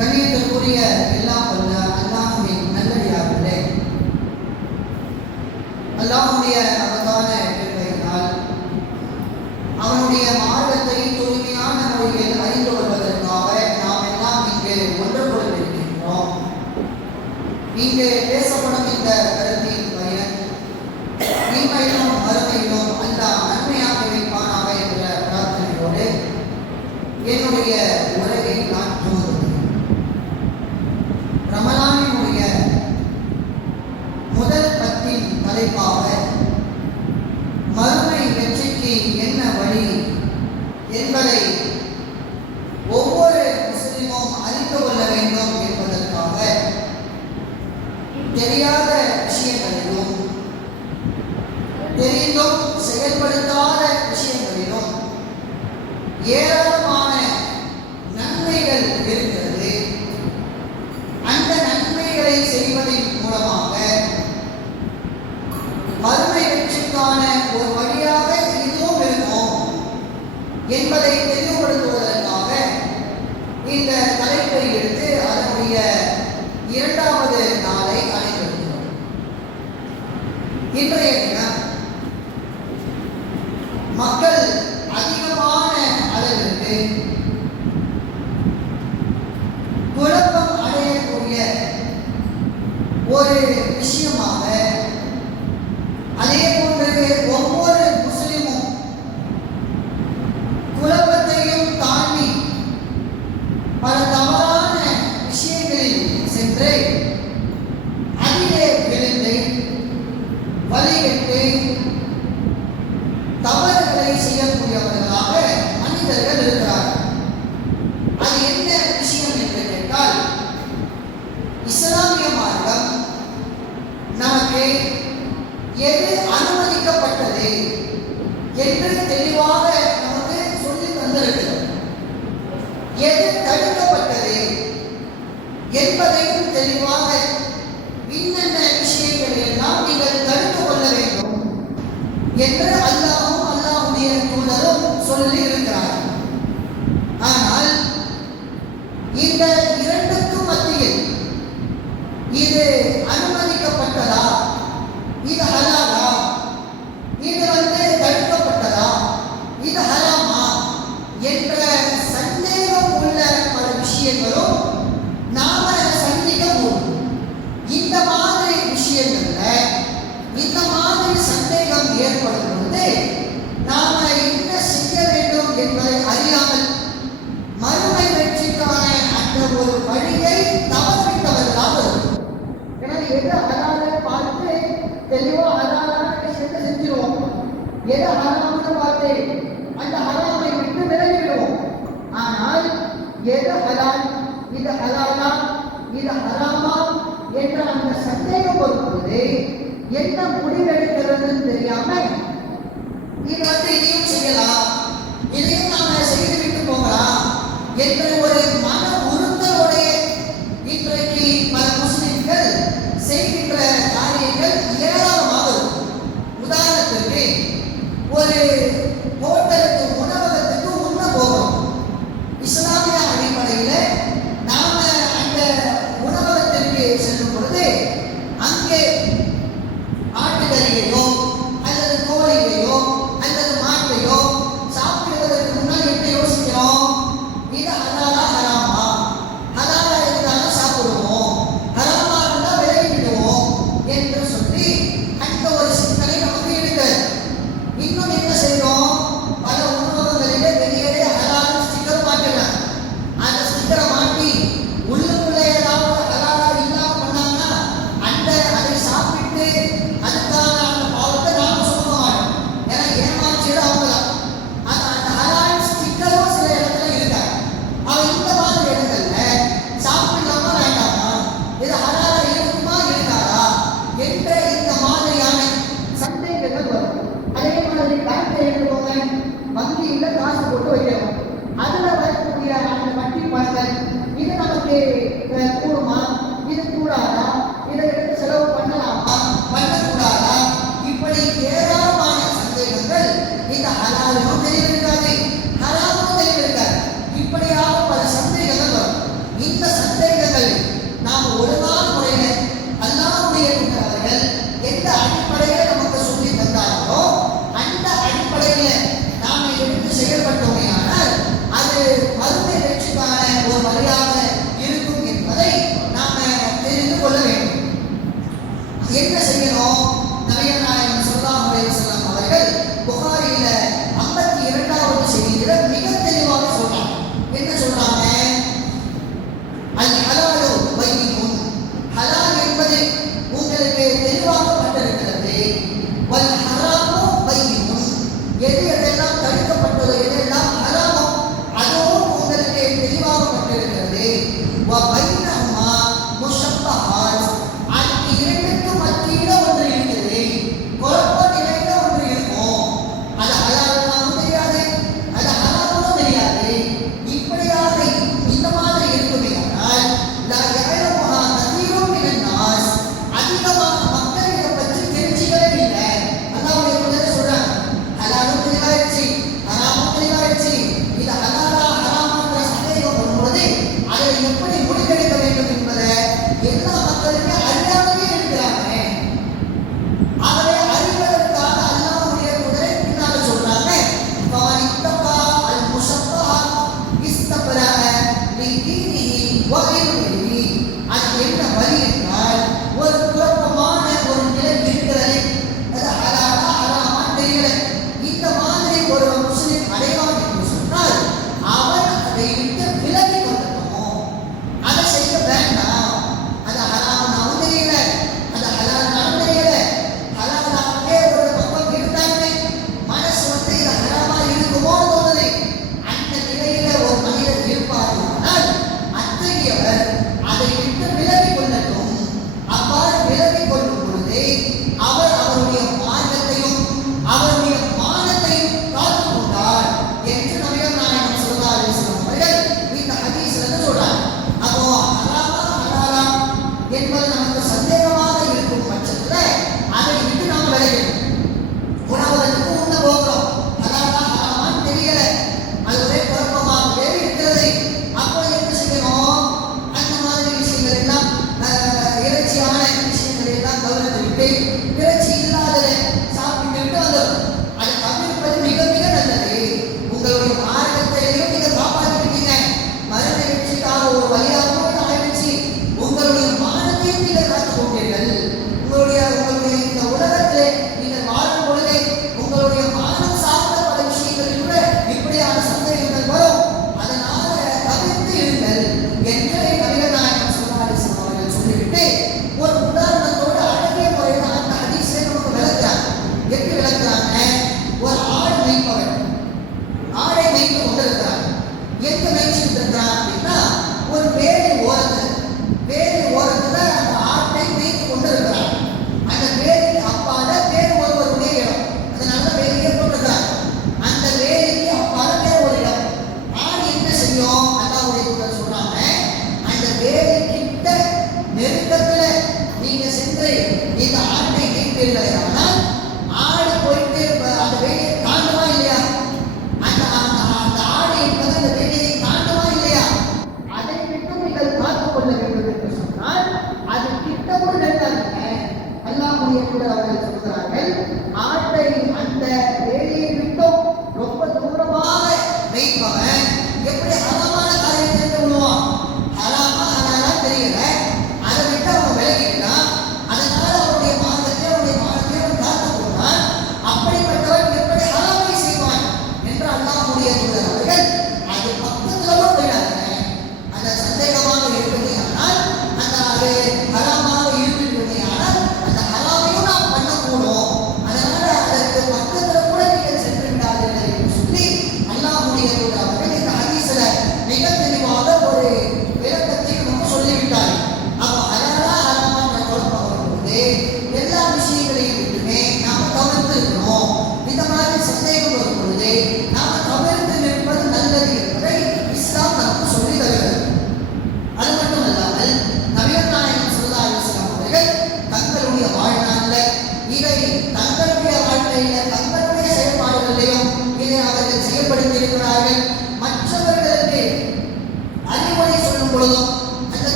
கண்ணியத்திற்குரிய எல்லாம் வல்ல அல்லாஹ்வின் நல்லடியார்களே, அல்லாஹ்வுடைய அவதான கிருபையினால் அவனுடைய மார்க்கத்தை தூய்மையான முறையில் அறிந்து கொள்வதற்காக நாம் எல்லாம் இங்கு ஒன்று கொண்டிருக்கின்றோம். இங்கு பேசப்படும் இந்த கருத்தின் பயன் இன்மையிலும் மறுமையிலும் அல்லாஹ் நன்மையாக வைப்பானாக என்ற பிரார்த்தனையோடு என்னுடைய உரையை நான் துவங்குகிறேன். ரமலானினுடைய முதல் பத்தின் தலைப்பாக மறுமை வெற்றிக்கு என்ன வழி என்பதை ஒவ்வொரு முஸ்லிமும் அறிந்து கொள்ள வேண்டும் என்பதற்காக தெரியாத விஷயங்களிலும் தெரிந்தும் செயல்படுத்தாத விஷயங்களிலும் ஏராளமான நன்மைகள் இருக்கிறது. அந்த நன்மைகளை செய்வதன் மூலமாக மறுமை வெற்றிக்கான ஒரு வழியாக இதுவும் இருக்கும் என்பதை தெளிவுபடுத்துவதற்காக இந்த தலைப்பை எடுத்து அதனுடைய இரண்டாவது நாளை அடைந்திருக்கிறோம். இன்றைய தினம் மக்கள் அதிகமான அளவிற்கு குழப்பம் அடையக்கூடிய ஒரு விஷயமாக, அதே போன்று ஒவ்வொரு முஸ்லிமும் குழப்பத்தையும் தாண்டி பல தவறான விஷயங்களில் சென்று அதிலே விழுந்து வழிகட்டு தவறுகளை செய்யக்கூடியவர்களாக மனிதர்கள் இருக்கிறார்கள். அது என்ன விஷயம் என்று கேட்டால், இஸ்லாமிய மார்க்கம் நமக்கு எது அனுமதிக்கப்பட்டது என்று தெளிவாக நமக்கு சொல்லி தந்திருக்கிறது, எது தடுக்கப்பட்டது என்பதையும் தெளிவாக இன்னென்ன விஷயங்களை எல்லாம் நீங்கள் தடுத்து கொள்ள வேண்டும் என்று அல்லாஹ்வும் அல்லாஹ்வுடைய தூதரும் சொல்லி இருக்கிறார்கள். ஆனால் இந்த இரண்டுக்கும் மத்தியில் இது அனுமதிக்கப்பட்டதா, இது ஹலாலா, இது தடுக்கப்பட்டதா, இது ஹராமா என்ற சந்தேகம் உள்ள பல விஷயங்களும் நாம சந்திக்க முடியும். இந்த மாதிரி விஷயங்கள்ல இந்த மாதிரி சந்தேகம் ஏற்படும் பொழுது நாம என்ன செய்ய வேண்டும் என்பதை அறியாமல் மறுமை வெற்றிக்கான அந்த ஒரு வழியை தவறிவிட்டவர்களாக இருக்கும். ஏன்னா எது ஹலாலை பார்த்து தெளிவா ஹலாலான விஷயத்தை செஞ்சிருவோம், எது ஹராம்னு பார்த்து அந்த ஹராமை விட்டு விலகிடுவோம். ஆனால் எது ஹலால், இது ஹலாலா, இது ஹராமா என்ற அந்த சந்தேகம் வரும்போது என்ன முடிவெடுக்கிறதுன்னு தெரியாம இது இதையும் செய்யலாம், இதையும் நாம செய்துவிட்டு போகலாம் என்ற ஒரு மன உறுத்தலோடைய இன்றைக்கு பல முஸ்லிம்கள் செய்கின்ற காரியங்கள் ஏராளமாக இருக்கும். உதாரணத்திற்கு ஒரு ஹோட்டலுக்கு, உணவகத்துக்கு உண்ண போகிறோம். இஸ்லாமிய அடிப்படையில் நாம அந்த உணவகத்திற்கு செல்லும் பொழுது அங்கே ஆட்டுக்கறியையோ அல்லது கோழியையோ அல்லது மாட்டையோ சாப்பிடுவதற்கு முன்னால் என்ன யோசிக்கிறோம்? இது ஹலாலா ஹராமா? ஹலாலா இருந்தாலும் சாப்பிடுவோம், ஹராமா இருந்தால் விலகி விடுவோம் என்று சொல்லி அந்த ஒரு சிந்தனை நமக்கு இருக்கு. இன்னும் என்ன செய்யறோம்? பல உணவகங்களிலே வெளியே ஹலால் ஸ்டிக்கர் மாட்டுறாங்க. அந்த ஸ்டிக்கரை மாட்டி உள்ளுக்குள்ளே ஏதாவது ஹலாலா இல்லாம பண்ணாங்கன்னா அதை சாப்பிட்டு அதுக்கான அந்த பாவத்தை நாம சொல்ல மாட்டோம். ஏன்னா ஏமாற்றிட அவங்கதான். அந்த ஹலால் ஸ்டிக்கரும் சில இடத்துல இருக்காங்க. அவன் இந்த மாதிரி இடங்கள்ல சாப்பிடலாமா வேண்டாமா, இது ஹலாலா இருக்குமா இருக்காதா என்ற இந்த மாதிரியான சந்தேகங்கள் வரும். அதே மாதிரி பேங்க்ல எடுத்துக்கோங்க, வங்கியில காசு போட்டு வைக்கிறோம். அதுல வரக்கூடிய அந்த வட்டி பணங்கள் இது நமக்கு கூடுமா, இது கூடாதா, இதை எடுத்து செலவு பண்ணலாமா, பண்ணக்கூடாதா, இப்படி ஏராளமான சந்தேகங்கள் இந்த ஹலாலும் தெளிவிருக்காது, ஹராமும் தெளிவிருக்காது. இப்படியாக பல சந்தேகங்கள் வரும். இந்த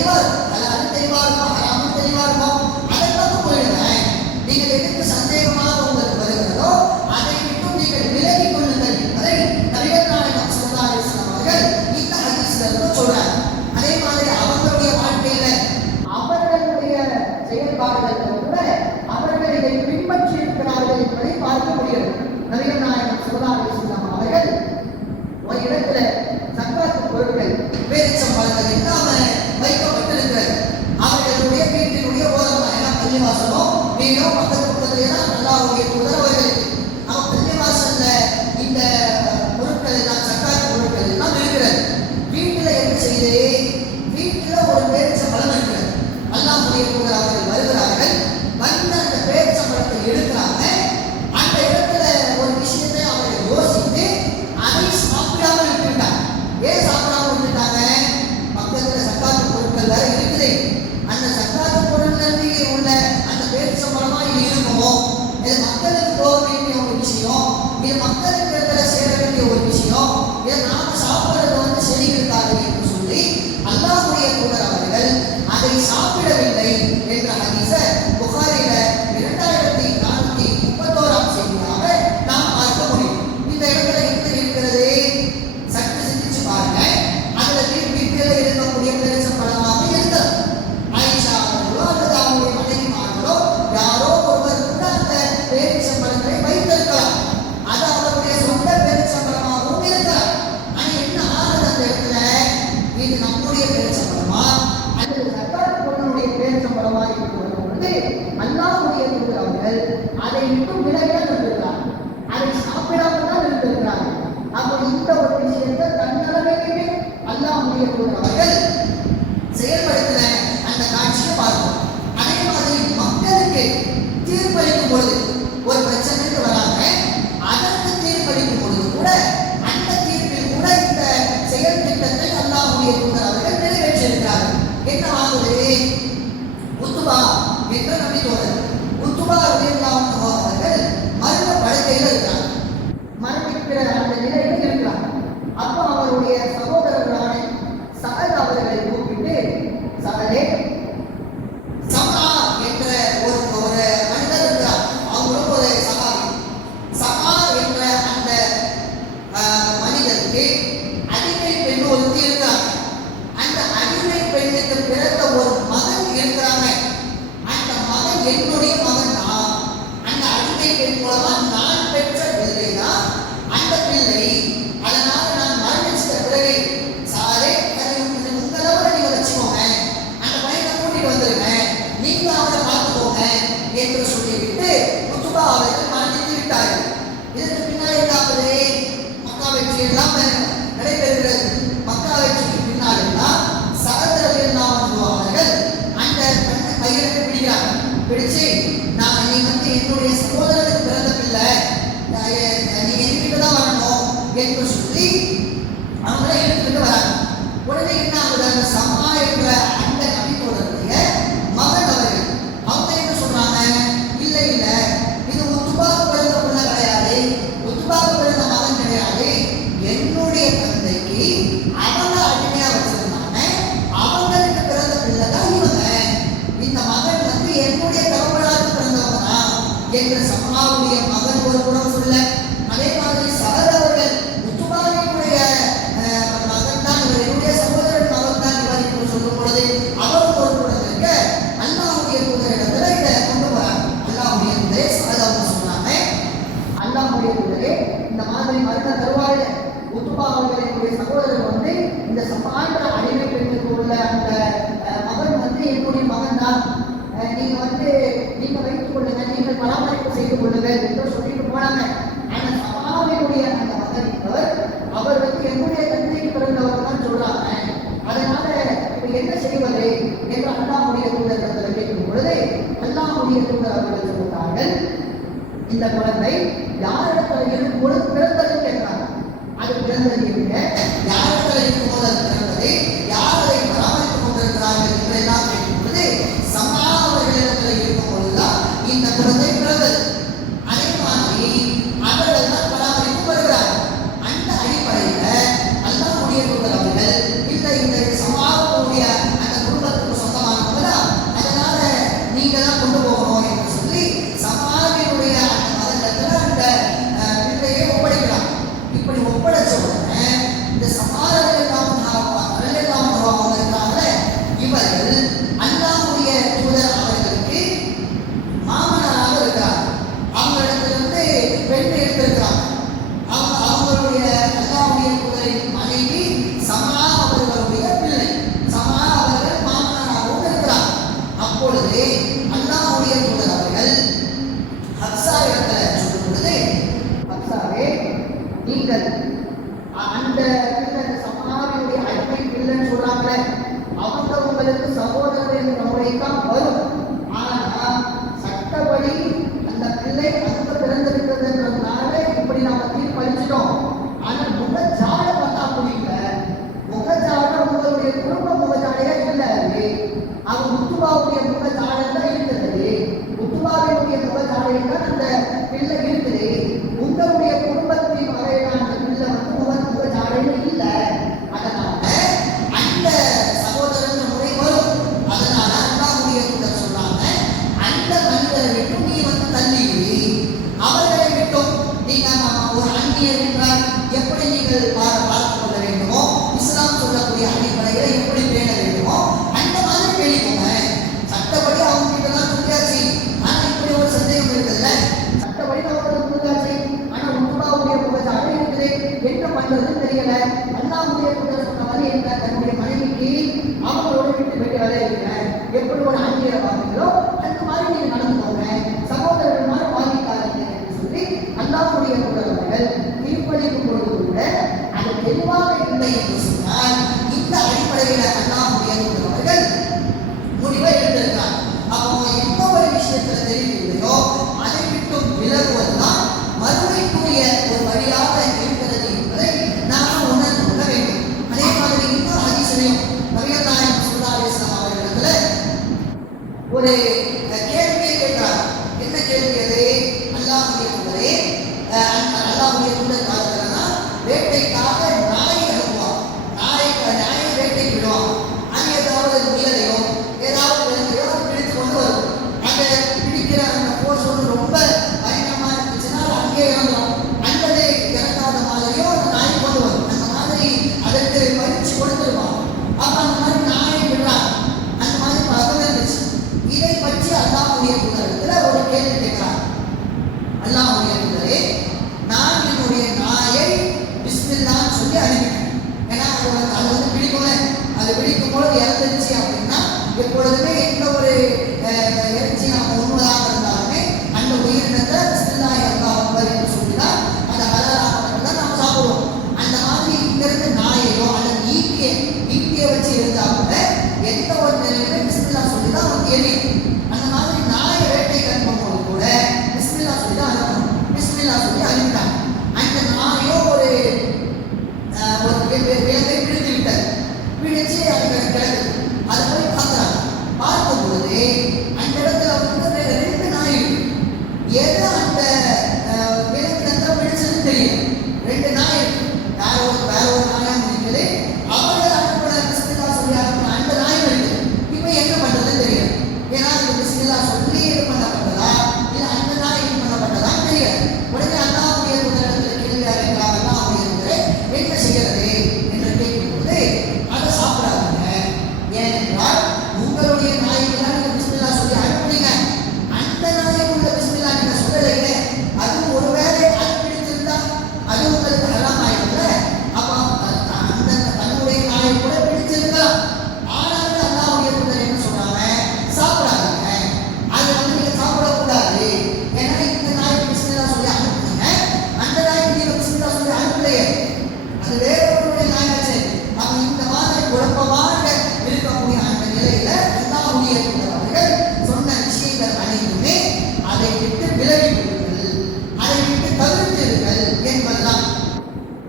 தெளிவா இருக்கும், ஹலாலும் தெளிவா இருக்கும், ஹராமும் தெளிவா இருக்கும். அதை பக்கம் போயிடுங்க. நீங்கள் எதுக்கு சந்தேகமாக உங்களுக்கு வருகிறதோ அதை விட்டும் நீங்கள் விலகிக் கொள்ளுங்கள் என்பதை நபிகள் நாயகம் ஸல்லல்லாஹு அலைஹி வஸல்லம் அவர்கள் இந்த ஹதீஸ்ல இருந்து சொல்றாங்க. அதே மாதிரி அவர்களுடைய வாழ்க்கையில அவர்களுடைய செயல்பாடுகள் கூட அவர்கள் இதை பின்பற்றி இருக்கிறார்கள் என்பதை பார்க்க முடிகிறது. நபிகள் நாயகம் ஸல்லல்லாஹு அலைஹி வஸல்லம் அவர்கள் ஒரு இடத்துல சக்காத்து பொருட்கள் பேரிச்சம்பழங்கள் எல்லாம் வைக்கப்பட்டிருக்கிறது. அவர்களுடைய வீட்டினுடைய ஓரமாக எல்லாம் பள்ளிவாசலோ வீடோ பக்கத்து பக்கத்திலே தான் அல்லாஹ்வுடைய தூதர் அவர்களுக்கு அவன் பள்ளிவாசல்ல இந்த பொருட்கள் எல்லாம் சக்காத்து பொருட்கள் எல்லாம் இருக்கிறது. வீட்டில் என்ன செய்து வீட்டில் ஒரு பேரிச்சம்பழம் இருக்கிறது. அல்லாஹ்வுடைய தூதர் அவர்கள் வருகிறார்கள். வந்து அந்த பேரிச்சம்பழத்தை எடுக்கிறாங்க. அந்த இடத்துல ஒரு விஷயத்தை அவர்கள் யோசித்து அதை சாப்பிடாமல் விட்டுட்டாங்க. ஏன் சாப்பிடாமல் விட்டுட்டாங்க? பக்கத்தில் சக்காத்து பொருட்கள் வேற இருக்குது. அந்த சக்காத்து பொருட்கள் உள்ள அந்த பேரிச்சம்பழமா இது இருக்குமோ, இது மக்களுக்கு போக வேண்டிய ஒரு விஷயம், இது மக்களுக்கு இடத்துல சேர வேண்டிய ஒரு விஷயம், இதை நாம சாப்பிடுறது வந்து சரி இருக்காது என்று சொல்லி அல்லாஹ்வுடைய தூதர் அவர்கள் அதை சாப்பிடவில்லை என்ற ஹதீஸை புகாரில 2431 செய்தியாக நாம் பார்க்க முடியும். இந்த இடத்துல என்ன இருக்கிறது? சற்று சிந்திச்சு பாருங்க. அதுல வீட்டில் இருக்கக்கூடிய பேரிச்சம்பழமாக இருந்தது. ஆயிஷா அவர்களோ அல்லது அவருடைய மனைவிமார்களோ யாரோ ஒருவர் கூட அந்த பேரிச்சம்பழங்களை வைத்திருக்கலாம். அது அவருடைய சொந்த பேரிச்சம்பழமாகவும் இருக்கலாம். ஆனா என்ன ஆகுது அந்த இடத்துல? இது நம்முடைய பேரிச்சம்பழமா அல்லது சக்காத்து பொருளுடைய பேரிச்சம்பழமா இருக்கிற பொழுது அல்லாஹ்வுடைய தூதர் அவர்கள் அதை விட்டு விலகிதான் இருக்கிறார். அதை சாப்பிடாமல் தான் இருந்திருக்கிறார்கள். அப்போ இந்த ஒரு விஷயத்தை தன்னளவிலே அல்லாஹ்வுடைய தூதர் அவர்கள் செயல்படுத்தின அந்த காட்சியை பார்ப்போம். அதே மாதிரி மக்களுக்கு தீர்ப்பளிக்கும் பொழுது ஒரு பிரச்சனைக்கு வராங்க. அதற்கு தீர்ப்பளிக்கும் பொழுது கூட அந்த தீர்ப்பில் கூட இந்த செயல் திட்டத்தை அல்லாஹ்வுடைய தூதர் அவர்கள் நிறைவேற்றியிருக்கிறார்கள். என்ன ஆகுது? உத்துபா என்ற நபி தோழர் உத்துபா ரலியல்லாஹு அன்ஹு அவர்கள் மரண படுக்கையில் இருக்கிறார். மரணிக்கிற அந்த நிலையில் இருக்கிறார். அப்போ அவருடைய சகோதரர்களான சஹல் அவர்களை கூப்பிட்டு, சஹலே, சமா என்ற ஒரு மனிதர் இருக்கிறார். அவங்களும் ஒரு சஹாபி. சமா என்ற அந்த மனிதருக்கு அடிமை பெண் ஒருத்தி இருக்கிறாங்க. அந்த அடிமை பெண்ணுக்கு பிறந்த ஒரு மகன் இருக்கிறாங்க. அந்த மகன் என்னுடைய மகன் தான். அந்த அடிமை பெண் மூலமா நான் பெற்ற பிள்ளை தான் அந்த பிள்ளை. அதனால நான் மரணிச்சிட்ட பிறகு சாரே உங்களோட நீங்க வச்சுக்கோங்க, அந்த பையனை கூட்டிட்டு வந்துருங்க, நீங்க அவரை பார்த்துக்கோங்க என்று சொல்லிவிட்டு உத்துபா அவர்கள் மரணித்து விட்டார்கள். இதற்கு பின்னால் என்னாவது? மக்கா வெற்றி எல்லாம் நடைபெறுகிறது. மக்கா வெற்றிக்கு பின்னால் எல்லாம் சகோதரர்கள் அவர்கள் அந்த பையனுக்கு பிடிக்கிறாங்க. பிடிச்சு, நீ வந்து என்னுடைய சகோதரனுக்கு பிறந்த பிள்ளை, நீ என்கிட்ட தான் வரணும் என்று சொல்லி அவங்கள எடுத்துக்கிட்டு வராங்க. உடனே என்ன ஆகுது? அந்த சமா என்ற அந்த நபித்தோடைய மகன் அவர்கள் அவங்க என்ன சொல்றாங்க? இல்லை இல்லை, இது உத்துபாவுக்கு பிறந்த பிள்ளை கிடையாது, உத்துபாவுக்கு பிறந்த மகன் கிடையாது, என்னுடைய தந்தைக்கு அவங்க அடிமையா வச்சிருந்தாங்க, அவங்களுக்கு பிறந்த பிள்ளை தான் இவங்க. இந்த மகன் வந்து என்னுடைய தகவலாக பிறந்தவங்க தான் என்ற சமாவுடைய மகன் ஒரு புறம் சொல்ல, அதே மாதிரி சஹல் அவர்கள் உத்துபாவினுடைய மகன் தான் இவர், என்னுடைய சகோதரன் மகன் தான் இவர் என்று சொல்லும் பொழுது அவர் ஒரு புறம் இருக்க அல்லாஹ்வுடைய தூதரிடத்துல இதை கொண்டு வராங்க. அல்லாஹ்வுடைய தூதரே, சஹல் அவங்க சொன்னாங்க, அல்லாஹ்வுடைய தூதரே, இந்த மாதிரி மரண தருவாயில உத்துபா அவர்களுடைய சகோதரர் வந்து இந்த சமான்ற அடிமை பெண்ணுக்கு உள்ள அந்த மகன் வந்து என்னுடைய மகன் தான், நீங்க வந்து நீங்க வைத்துக் கொள்ளுங்க, நீங்கள் பராமரிப்பு செய்து கொள்ளுங்கள் என்று சொல்லிட்டு போனாங்க. ஆனா சமாவினுடைய அந்த மகன் அவர் வந்து என்னுடைய தந்தைக்கு பிறந்தவர் தான் சொல்றாங்க. அதனால இப்ப என்ன செய்வது என்று அல்லாஹ்வுடைய தூதரிடத்தில் கேட்கும் பொழுது அல்லாஹ்வுடைய தூதர் அவர்கள் சொல்றார்கள், இந்த குழந்தை யாரிடத்தில் இருக்கும் பொழுது பிறந்தது கேட்கிறாங்க. அது பிறந்தது எங்க, யாரிடத்தில் இருக்கும் போது அது பிறந்தது, யார் அதை பராமரித்துக் கொண்டிருக்கிறார்கள் என்றெல்லாம் கேட்கும் பொழுது சமா அவர்களிடத்தில் இருக்கும் பொழுதுதான் இந்த குழந்தை பிறந்தது. அதே மாதிரி அவர்கள் தான் பராமரிப்பு வருகிறார்கள். அந்த அடிப்படையில் அல்லாஹ்வுடைய தூதர் அவர்கள் இந்த சமாவுடைய அந்த குடும்பத்தை அப்பொழுது அல்லாஹ்வுடைய தூதர் அவர்கள் ஹப்ஸா இடத்துல சொல்லும் பொழுது, ஹப்ஸாவே, நீங்கள் அந்த சமாவியுடைய அடிமை பிள்ளைன்னு சொல்றாங்களே, அவங்க உங்களுக்கு சகோதரர் என்ற முறைதான் வரும். ஆனா சட்டப்படி அந்த பிள்ளை அங்க பிறந்திருக்கிறதுன்றதுனால இப்படி நாம தீர்ப்பளிச்சிட்டோம். ஆனா முகச்சாட பார்த்தா புரியல. முகச்சாட உங்களுடைய குடும்ப முகச்சாடையா இல்ல. அது முத்துபாவுடைய முகச்சாடல் தான் இருக்கிறது. முத்துபாவினுடைய முகச்சாடையில் தான் அந்த பிள்ளை இருக்குது. உங்களுடைய குடும்பத்தின் வகையிலான அந்த பிள்ளை முகச்சாடையில் இல்லை. அதனால அந்த சகோதரன் முறை வரும். அதனால அல்லாஹ்வுடைய தூதர் சொல்றாங்க, அந்த மனிதரை விட்டு நீ தள்ளி அவர்களை விட்டும் நீங்க ஒரு அந்நியர் என்றால் எப்படி நீங்கள் பார்த்துக் கொள்ள வேண்டுமோ, இஸ்லாம் சொல்லக்கூடிய அடிப்படையில எப்படி பேண வேண்டுமோ அந்த மாதிரி பேணிக்கோங்க. சட்டப்படி அவங்க கிட்ட தான் சொல்லியாச்சு. ஆனா இப்படி ஒரு சந்தேகம் இருக்குல்ல, சட்டப்படி அவங்களுக்கு சொல்லியாச்சு. ஆனா உங்களுடைய முகச்சாடை இருக்குது, என்ன பண்றதுன்னு தெரியல. அல்லாஹ்வுடைய தூதர் சொன்ன மாதிரி என்ன, தன்னுடைய மனைவிக்கு அவங்களோட விட்டு வெட்டி வர இருக்க எப்படி ஒரு அந்நியரை பார்த்தீங்களோ அந்த மாதிரி நீங்க நடந்துக்கோங்க, சகோதரர்கள் மாதிரி வாங்கிக்காதீங்க என்று சொல்லி அல்லாஹ்வுடைய தூதர் அவர்கள் தீர்ப்பளிக்கும் பொழுது கூட அது தெளிவாக இல்லை என்று சொன்னால் இந்த அடிப்படையில் அல்லாஹ்வுடைய தூதர் அவர்கள் முடிவை எடுத்திருக்கிறார். அப்போ எந்த ஒரு விஷயத்துல தெரியவில்லையோ அதை விட்டும் விலகுவதுதான் மறுமைக்குரிய ஒரு வழியாக இருக்கிறது என்பதை நாம் உணர்ந்து கொள்ள வேண்டும். அதே மாதிரி இன்னொரு ஹதீஸிலையும் நபிகள் நாயகம் ஸல்லல்லாஹு அலைஹி வஸல்லம் அவர்களிடத்துல ஒரு கேள்வியை கேட்கிறார். என்ன கேள்வி அது? அல்லாஹ்வுடைய தூதரே, அல்லாஹ்வுடைய தூதர் காலத்துலனா வேட்டைக்காக நாயை அனுப்புவான். நாயை வேட்டைக்கு விடுவான். அங்கே ஏதாவது முயலையோ ஏதாவது விலங்கையோ பிடித்து கொண்டு வரும். அந்த பிடிக்கிற அந்த போர்ஸ் வந்து ரொம்ப பயங்கரமா இருந்துச்சுன்னா அங்கே இறந்துடும். அல்லது இறக்காத மாதிரியோ அந்த நாய் கொண்டு வரும். அந்த மாதிரி அதற்கு பயிற்சி கொடுத்துருவான். அப்ப அந்த மாதிரி நாயை விடுறான். அந்த மாதிரி பழக்கம் இருந்துச்சு. இதை பற்றி அல்லாஹ்வுடைய தூதரிடத்துல ஒரு கேள்வி கேட்கிறார். அல்லாஹ்வுடைய தூதரே, நான் என்னுடைய நாயை பிஸ்மில்லான்னு சொல்லி அனுப்பிட்டேன். ஏன்னா அது வந்து பிடிக்கல. அது பிடிக்கும் பொழுது இறந்துருச்சு அப்படின்னா எப்பொழுதுமே எந்த ஒரு இறைச்சி நம்ம உண்மையாக இருந்தாலுமே அந்த உயிரினத்தை பிஸ்மில்லாஹி அல்லாஹு அக்பர் என்று சொல்லிதான் அதை ஹலாலாக தான் நாம் சாப்பிடுவோம். அந்த மாதிரி இங்கிருந்து நாயையோ அல்லது ஈட்டியை வச்சு இருந்தா கூட எந்த ஒரு நிலையிலுமே பிஸ்மில்லா சொல்லி தான் வந்து எரியும். அந்த மாதிரி நாயை வேட்டைக்கு அனுப்பும்போது கூட பிஸ்மில்லா சொல்லி தான் அனுப்பணும். பிஸ்மில்லா சொல்லி அனுப்பிட்டாங்க. அந்த நாயோ ஒரு விலங்கை பிடித்து விட்டது. பிடிச்சு அது கிடக்குது. அதை போய் பார்க்குறாங்க. பார்க்கும் பொழுது அந்த இடத்துல வந்து 2 நாய் இருக்கு. ஏதோ அந்த விலங்கினத்தை பிடிச்சதுன்னு தெரியும். 2 நாய் இருக்கு. வேற ஒரு நாயா இருக்குது. அவர்கள் அனுப்பின பிஸ்மில்லா சொல்லி அனுப்பின அந்த நாய் இருக்கு. இப்போ என்ன பண்றதுன்னு தெரியும். ஏன்னா இந்த பிஸ்மில்லா சொல்லி இது பண்ணப்பட்டதா இல்லை அந்த நாய் இது பண்ணப்பட்டதா தெரியாது. உடனே அல்லாஹ்வுடைய தூதரிடத்துல கேள்வி அழைக்கிறார். அல்லாஹ்வுடைய தூதரே, என்ன செய்கிறது என்று கேட்கும்போது அதை சாப்பிடாதீங்க. ஏனென்றால் உங்களுடைய நாய்க்கு தான் நீங்க பிஸ்மில்லா சொல்லி அனுப்புனீங்க. அந்த நாய்க்குள்ள பிஸ்மில்லா நீங்க சொல்லலையே. அது ஒருவேளை அது பிடிச்சிருந்தா அது உங்களுக்கு ஹராம் ஆயிடும்ல. அப்ப அந்த தன்னுடைய நாயை கூட பிடிச்சிருக்கலாம். ஆனாலும் அல்லாஹ்வுடைய தூதர் என்ன சொல்றாங்க? சாப்பிடாதீங்க. அதை வந்து நீங்க சாப்பிடக்கூடாது. ஏன்னா இந்த நாய்க்கு பிஸ்மில்லா சொல்லி அனுப்புனீங்க. அந்த நாய்க்கு நீங்க பிஸ்மில்லா சொல்லி அனுப்பலையே. அது வேற ஒருவருடைய நாயாச்சு. அப்ப இந்த மாதிரி குழப்பமாக இருக்கக்கூடிய அந்த நிலையில அல்லாஹ்வுடைய தூதர் அவர்கள் சொன்ன விஷயங்கள் அனைத்துமே அதை விட்டு விலகி கொள்ளுங்கள், அதை விட்டு தவிர்த்திருங்கள் என்பதுதான்.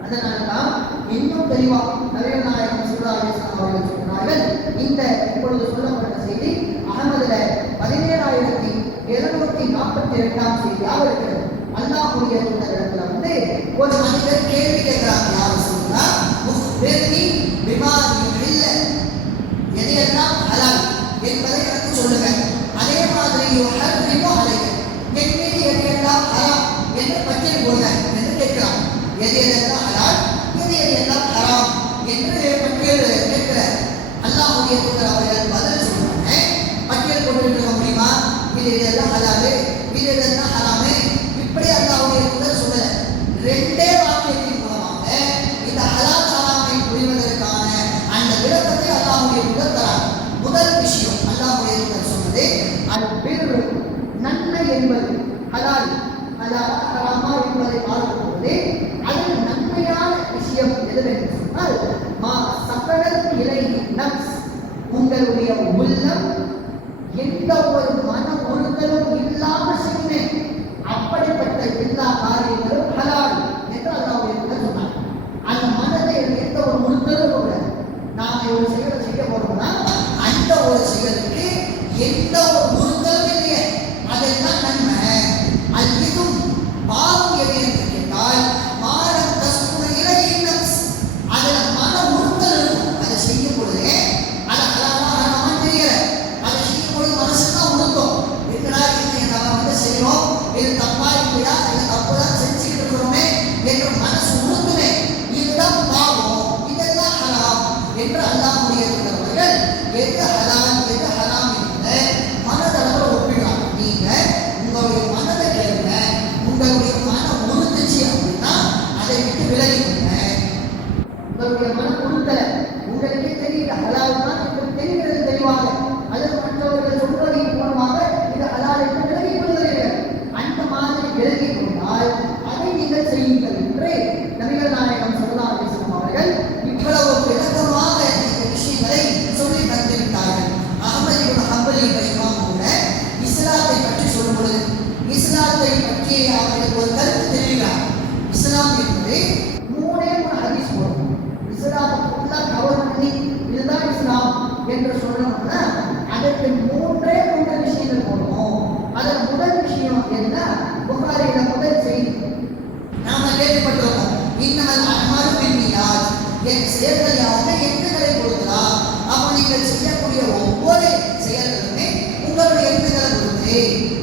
அதனால்தான் இன்னும் தெளிவா நபிகள் நாயகம் ஸல்லல்லாஹு அலைஹி வஸல்லம் அவர்கள் சொன்னார்கள். இந்த இப்பொழுது சொல்லப்பட்ட செய்தி அஹ்மதுல 17742 செய்தியாக இருக்கிறது. அல்லாஹ்வுடைய தூதரிடத்துல வந்து ஒரு மனிதர் கேள்வி கேட்கிறாங்க. யார் சொல்றா? முஃபிர்னி பிமா யுஹில்ல, எதையெல்லாம் ஹலால் என்பதை எனக்கு சொல்லுங்க. அதே மாதிரி யுஹர்ரிமு அலைக, என் மீது எதையெல்லாம் ஹராம் என்று பட்டியல் போடுங்க என்று கேட்கிறார். எது எதெல்லாம் ஹலால், எது எதெல்லாம் ஹராம் என்று பட்டியல் கேட்கிறார். அல்லாஹ்வுடைய தூதர் அவர்கள் பதில் சொல்றாங்க. பட்டியல் போட்டு இருக்க முடியுமா? இது இதெல்லாம் ஹலாலு, இது இதெல்லாம் ஹராமு, இப்படி அல்லாஹ்வுடைய தூதர் சொல்லல. 2 வாக்கியத்தின் மூலமாக இந்த ஹலால் ஹராமை புரிவதற்கான அந்த விளக்கத்தை அல்லாஹ்வுடைய தூதர் தரார். முதல் விஷயம் அல்லாஹ்வுடைய தூதர் பொழுது அது பிர் நன்மை என்பது ஹலால் ஹலாலா ஹராமா என்பதை பார்க்கும் பொழுது அது நன்மையான விஷயம் எதுவென்று சொன்னால் மா சகலத் இலைஹி நஃப்ஸ், உங்களுடைய உள்ளம் எந்த ஒரு மன உறுத்தலும் இல்லாமல் செய்வேன் அப்படிப்பட்ட எல்லா காரியங்களும் ஹலால் என்று அல்லாஹ் சொன்னார். அந்த மனதை எந்த ஒரு உறுத்தலும் கூட நாம ஒரு செயலை செய்ய போறோம்னா அந்த ஒரு செயலுக்கு எந்த ஒரு உறுத்தலும் இல்லையே, அதெல்லாம் நன்மை. அதுவும் பாவம் எது என்று கேட்டால் மானம் தஸ்குன இலைஹி நஃப்ஸ், அதுல மன உறுத்தல் இருக்கும். அதை செய்யும் பொழுதே அது ஹலாலா ஹராமா தெரியல, அதை செய்யும் பொழுது மனசுதான் உறுத்தம். என்னடா இது நம்ம செய்யறோம், இது தப்பா இல்லையா, இது தப்புதான் செஞ்சுக்கிட்டு இருக்கிறோமே என்று மனசு உறுத்துமே, இதுதான் பாவம், இதெல்லாம் ஹராம் என்று அல்லாஹ்வுடைய தூதர்கள் எது ஹலால் எது ஹராம் என்று மனதளவில் ஒப்பிடுறாங்க. நீங்க உங்களுடைய மனதை கேளுங்க, உங்களுடைய மனம் உறுத்துச்சு அப்படின்னா அதை விட்டு விலகிக்கோங்க. உங்களுடைய மனம் உறுத்தலை உங்களுக்கே தெரியல ஹலால் தான் என்று தெரிகிறது தெளிவாக, அல்லது மற்றவர்கள் சொல்வதன் மூலமாக இது ஹலால் என்று விலகிக் கொள்வதில்லை. அந்த மாதிரி விலகிக் கொண்டால் அதை நீங்கள் செய்யுங்கள் என்று நபிகள் நாயகம் ஸல்லல்லாஹு அலைஹி வஸல்லம் அவர்கள் இவ்வளவு விளக்கமாக இந்த விஷயங்களை சொல்லி தந்திருக்கிறார்கள். அஹ்மத் இப்னு ஹம்பல் இமாம் கூட இஸ்லாத்தை பற்றி சொல்லும் பொழுது இஸ்லாத்தை பற்றி அவர்களுக்கு ஒரு கருத்து தெரிவிக்கிறார். இஸ்லாம் என்பது மூணே ஹதீஸ் போதும், இஸ்லாத்தை ஃபுல்லாக கவர் பண்ணி இதுதான் இஸ்லாம் என்று சொல்லணும்னா அதற்கு மூன்று விஷயங்கள் போடணும். அதில் முதல் விஷயம் என்ன, புகாரில முதல் செய்தி நாம கேள்விப்பட்டிருக்கோம், இன்னமல் அமாலு பின்னியாத், என் செயல்கள் யாவுமே எண்ணங்களை கொடுக்கலாம். அப்போ நீங்கள் செய்யக்கூடிய ஒவ்வொரு செயல்களுமே உங்களுடைய எண்ணங்களை கொடுத்து,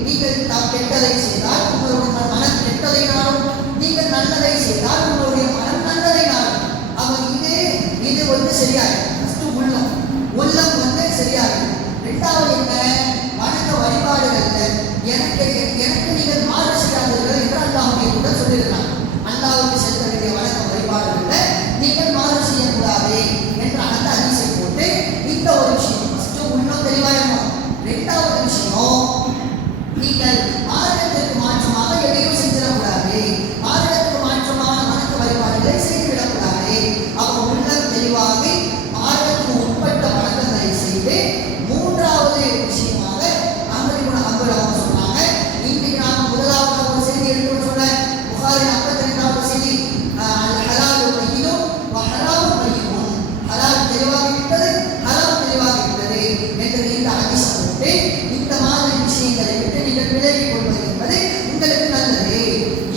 நீங்கள் கெட்டதை செய்தால் உங்களுடைய மனம் கெட்டதை நாடும், நீங்கள் நல்லதை செய்தால் உங்களுடைய மனம் நல்லதை நாடும். அப்போ இது சரியாகும். உள்ளம் உள்ளம் சரியாகும். இரண்டாவது என்ன, வணக்க வழிபாடுகள்ல எனக்கு நீங்கள் மாறு செய்யாதீர்கள் என்று அல்லாஹ்வுடைய தூதர் சொல்லியிருக்கிறார். அல்லாஹ்வுக்கு செலுத்த வேண்டிய வணக்க வழிபாடுகள்ல நீங்கள் மாறு செய்யக்கூடாது என்ற அந்த ஹதீஸை போட்டு இந்த ஒரு விஷயம் ஃபர்ஸ்ட் உள்ளம் தெளிவாயிருக்கும். இரண்டாவது விஷயம், நீங்கள் மார்க்கத்திற்கு மாற்றமாக எதையும் செஞ்சிடக்கூடாது, மார்க்கத்திற்கு மாற்றமான வணக்க வழிபாடுகளை செய்துவிடக்கூடாது. அப்போ உள்ளம் தெளிவாக மார்க்கத்துக்கு உட்பட்ட வணக்கங்களை செய்து, மூன்றாவது விஷயமாக அஹ்மத் இப்னு ஹம்பல் அவங்க சொன்னாங்க, இன்றைக்கு நாம முதலாவது ஒரு செய்தி எடுத்து சொன்ன புகாரி 52வது செய்தி, அல் ஹலாலு பையினும் வ ஹராமு பையினும், ஹலால் தெளிவாகிவிட்டது ஹராம் தெளிவாகிவிட்டது என்று இந்த ஹதீஸை போட்டு இந்த மாதிரி விஷயங்களை விட்டு நீங்கள் விலகிக் கொள்வது என்பது உங்களுக்கு நல்லது.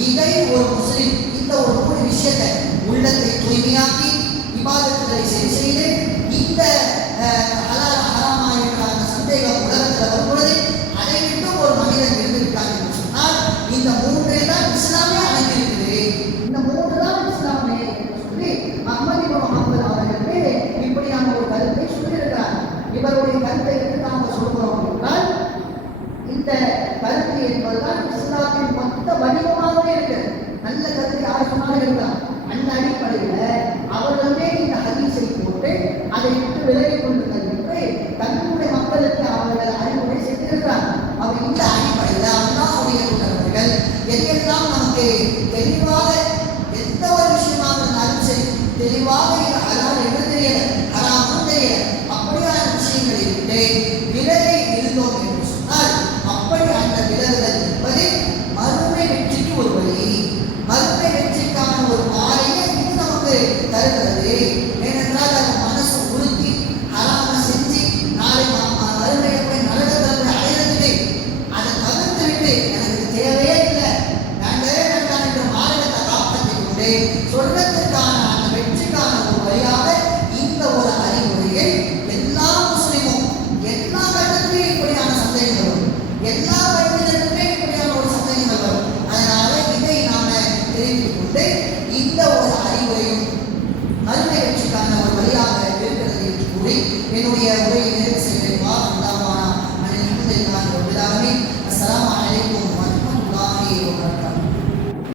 இதை ஒரு முஸ்லிம் இந்த ஒரு மூணு விஷயத்தை உள்ளத்தை தூய்மையாக்கி இபாதத்துகளை சரி செய்து இந்த ஹலால் ஹராமா என்ற அந்த சந்தேகம் உலகத்தில் வரும்பொழுது அதை விட்டு ஒரு மனிதன் இருந்திருக்கார் என்று சொன்னால் இந்த மூன்றே தான் இஸ்லாமே அடங்கியிருக்குது. இந்த மூன்று தான் இஸ்லாமே என்று சொல்லி அஹ்மத் இப்னு ஹம்பல் அவர்களுக்கு இப்படியான ஒரு கருத்தை சொல்லியிருக்கிறார். இவருடைய கருத்தை எடுத்து நாங்கள் சொல்கிறோம் என்றால் இந்த கருத்து என்பதுதான் இஸ்லாத்தின் மொத்த வடிவமாகவே இருக்கு. நல்ல கருத்து யார் சொன்னாலும் இருக்கலாம். அந்த அடிப்படையில்